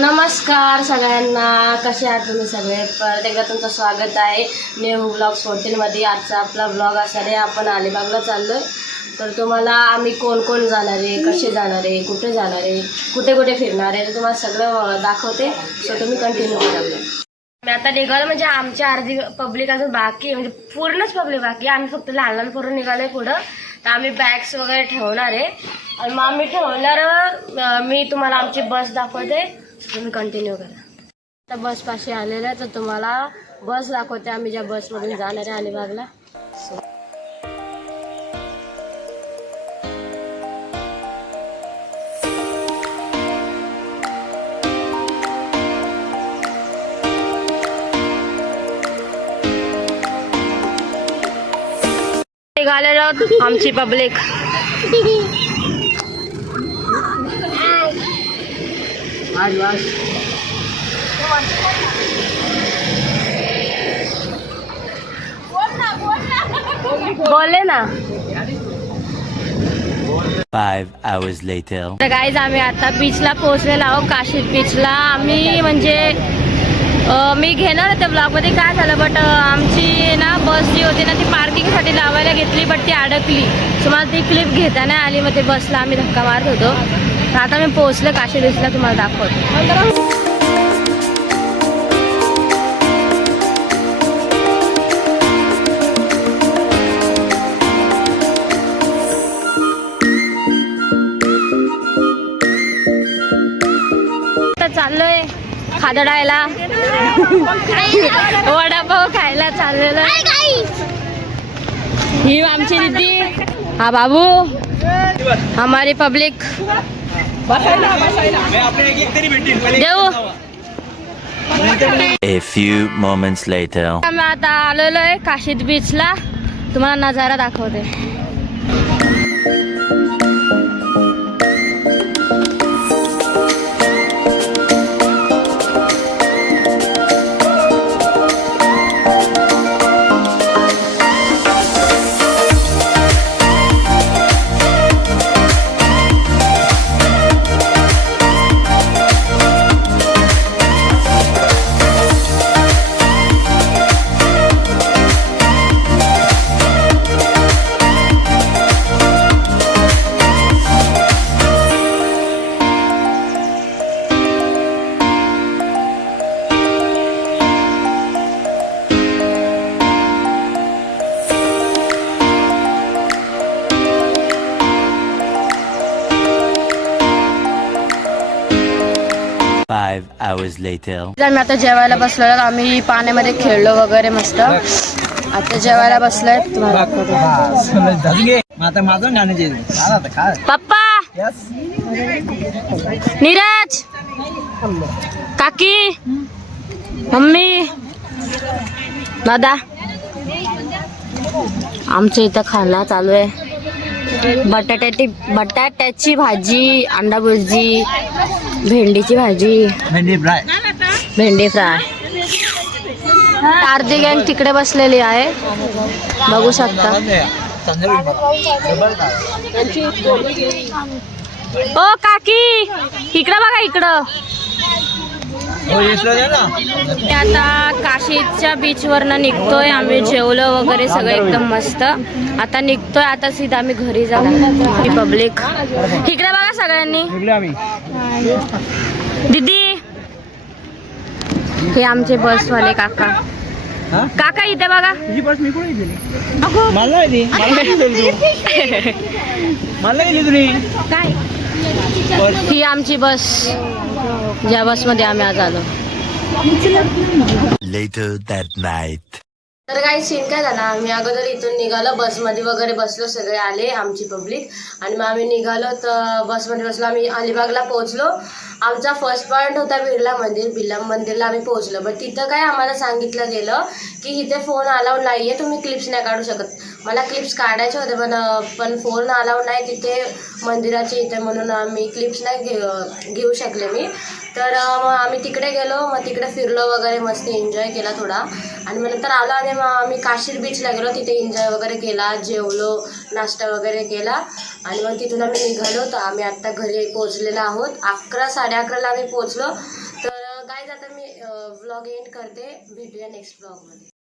नमस्कार सगळ्यांना, कसे आहात तुम्ही सगळे? परत एकदा तुमचं स्वागत आहे न्यू ब्लॉग्स 14 मध्ये. आजचा आपला ब्लॉग असणार आहे, आपण अलिबागला चाललोय. तर तुम्हाला आम्ही कोण कोण जाणार आहे, कसे जाणार आहे, कुठे जाणार आहे, कुठे कुठे फिरणार आहे, तर तुम्हाला सगळं दाखवते. सो तुम्ही कंटिन्यू करा. मी आता निघालो, म्हणजे आमच्या अर्धी पब्लिक अजून बाकी, म्हणजे पूर्णच पब्लिक बाकी. आम्ही फक्त लहान लहान पोरं निघालोय पुढं. तर आम्ही बॅग्स वगैरे ठेवणार आहे आणि मग आम्ही ठेवल्यावर मी तुम्हाला आमची बस दाखवते. तुम्ही कंटिन्यू करा. आता बस पाशी आलेलं आहे, तर तुम्हाला बस दाखवते. आम्ही ज्या बसमधून जाणार आहे अलिबागला. निघालेलो आमची पब्लिक. बोले ना. 5 hours later. तर गाईज आम्ही आता बीचला पोहोचलेलो आहोत, काशीद बीचला. आम्ही म्हणजे मी घेणार होते ब्लॉगमध्ये, काय झालं बट आमची ना बस जी होती ना ती पार्किंगसाठी लावायला घेतली, बट ती अडकली. सो मला ती क्लिप घेता नाही आली. मग ते बसला आम्ही धक्का मारत होतो. तर आता मी पोहोचले काशीद बीचला, तुम्हाला दाखवतो. चाललोय खादडायला, वडापाव खायला चाललेलो. ही आमची दीदी, हा बाबू, हमारी पब्लिक. देऊ. A few moments later. आम्ही आता आलेलो आहे काशीद बीचला, तुम्हाला नजारा दाखवते. Hours later. आम्ही आता जेवायला बसलो. आम्ही पाण्यामध्ये खेळलो वगैरे मस्त. आता जेवायला बसलोय, तुम्हाला पप्पा, नीरज, काकी, मम्मी, दादा. आमच्या इथं खाणं चालू आहे. बटाट्याची भाजी, अंडा भुर्जी, भेंडीची भाजी, भेंडी फ्राय. अर्धी गँग तिकडे बसलेली आहे, बघू शकता. ओ काकी, इकडं बघा, इकडं. आता काशीदच्या बीच वरनं निघतोय आम्ही. जेवलो वगैरे सगळं एकदम मस्त. आता निघतोय, आता सीधा आम्ही घरी जाऊ. पब्लिक इकडे बघा सगळ्यांनी. दीदी, हे आमचे बसवाले काका. काका इथे बघा. काय ही आमची बस, ज्या बसमध्ये आम्ही आज आलो. Later that night. तर काही सीन काय झाला, आम्ही अगोदर इथून निघालो, बसमध्ये वगैरे बसलो, सगळे आले आमची पब्लिक. आणि मग आम्ही निघालो, तर बसमध्ये बसलो. आम्ही अलिबागला पोहोचलो. आमचा फर्स्ट पॉईंट होता बिर्ला मंदिर. बिर्ला मंदिरला आम्ही पोहोचलो, बट तिथं काय आम्हाला सांगितलं गेलं की इथे फोन अलाउड नाही आहे, तुम्ही क्लिप्स नाही काढू शकत. मला क्लिप्स काढायचे होते पण फोन अलाउड नाही तिथे मंदिराच्या इथे, म्हणून आम्ही क्लिप्स नाही घेऊ शकले मी. तर मग आम्ही तिकडे गेलो, मग तिकडे फिरलो वगैरे, मस्त एन्जॉय केला थोडा. आणि मग नंतर आलो आणि मग आम्ही काशीर बीचला गेलो, तिथे एन्जॉय वगैरे केला, जेवलो, नाश्ता वगैरे केला आणि मग तिथून आम्ही निघालो. तर आम्ही आत्ता घरी पोहोचलेलो आहोत. 11 साडे11ला आम्ही पोहोचलो. तर गाईज आता मी व्लॉग एंड करते, भेटूया नेक्स्ट व्लॉगमध्ये.